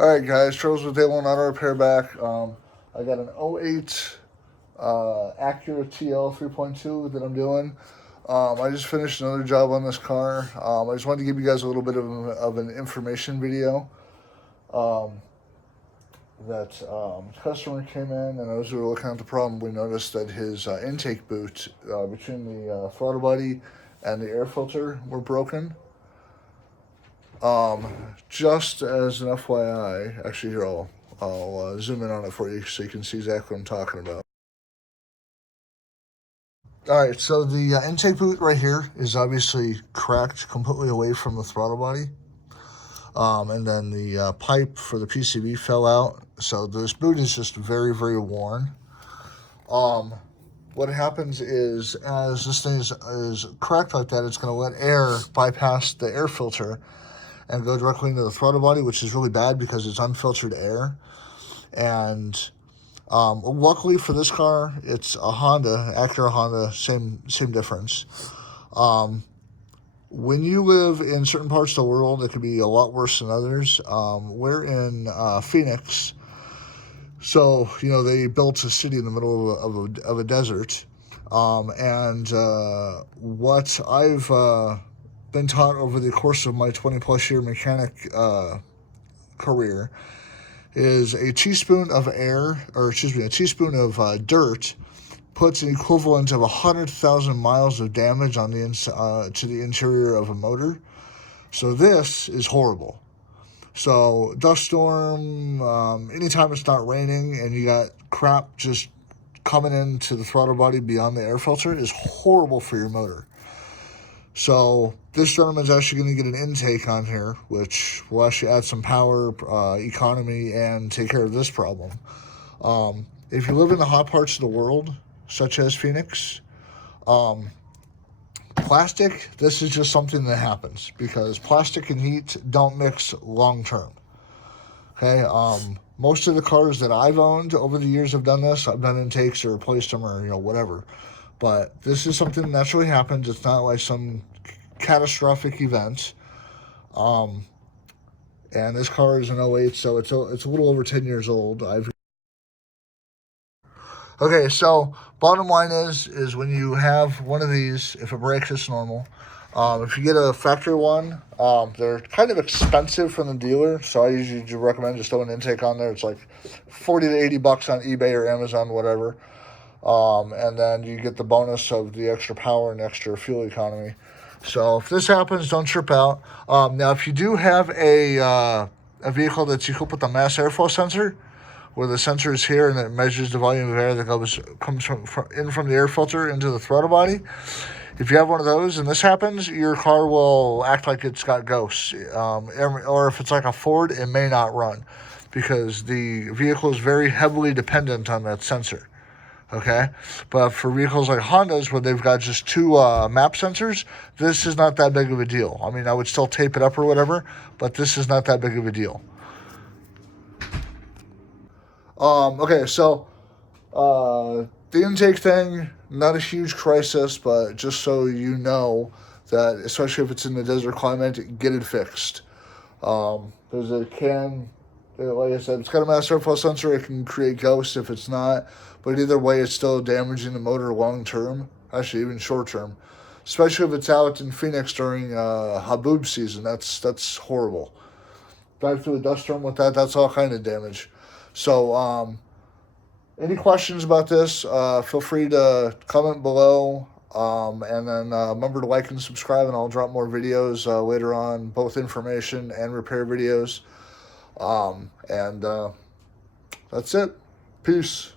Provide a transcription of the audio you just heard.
All right, guys. Charles with Day1 Auto Repair back. I got an '08 Acura TL 3.2 that I'm doing. I just finished another job on this car. I just wanted to give you guys a little bit of an information video. Um, that customer came in, and as we were looking at the problem, we noticed that his intake boot between the throttle body and the air filter were broken. Just as an FYI, actually here I'll zoom in on it for you so you can see exactly what I'm talking about. All right, so the intake boot right here is obviously cracked completely away from the throttle body. And then the pipe for the PCB fell out. So this boot is just very, very worn. What happens is, as this thing is cracked like that, it's going to let air bypass the air filter and go directly into the throttle body, which is really bad because it's unfiltered air. And luckily for this car, it's a Honda, Acura Honda, same difference. When you live in certain parts of the world, it could be a lot worse than others. We're in Phoenix, so they built a city in the middle of a desert. And what I've been taught over the course of my 20 plus year mechanic career is a teaspoon of a teaspoon of dirt puts an equivalent of 100,000 miles of damage on to the interior of a motor. So this is horrible. So dust storm, anytime it's not raining and you got crap just coming into the throttle body beyond the air filter is horrible for your motor. So this gentleman's actually going to get an intake on here, which will actually add some power, economy, and take care of this problem. If you live in the hot parts of the world, such as Phoenix, plastic, this is just something that happens because plastic and heat don't mix long term. Okay, most of the cars that I've owned over the years have done this. I've done intakes or replaced them or whatever. But this is something that naturally happens. It's not like some catastrophic event. And this car is an '08, so it's a little over 10 years old. Okay, so bottom line is when you have one of these, if it breaks, it's normal. If you get a factory one, they're kind of expensive from the dealer, so I usually recommend just throwing an intake on there. It's like $40 to $80 on eBay or Amazon, whatever. And then you get the bonus of the extra power and extra fuel economy. So if this happens, don't trip out. Now, if you do have a vehicle that's equipped with a mass airflow sensor, where the sensor is here and it measures the volume of air that comes from the air filter into the throttle body. If you have one of those and this happens, your car will act like it's got ghosts. Or if it's like a Ford, it may not run because the vehicle is very heavily dependent on that sensor. Okay, but for vehicles like Hondas where they've got just two map sensors, this is not that big of a deal. I mean, I would still tape it up or whatever, but this is not that big of a deal. Okay, so the intake thing, not a huge crisis, but just so you know that, especially if it's in the desert climate, get it fixed. There's a like I said, it's got a mass airflow sensor. It can create ghosts if it's not, but either way, it's still damaging the motor long term, actually even short term. Especially if it's out in Phoenix during haboob season, that's horrible. Drive through a dust storm with that's all kind of damage. So, any questions about this, feel free to comment below. And then remember to like and subscribe, and I'll drop more videos later on, both information and repair videos. And that's it. Peace.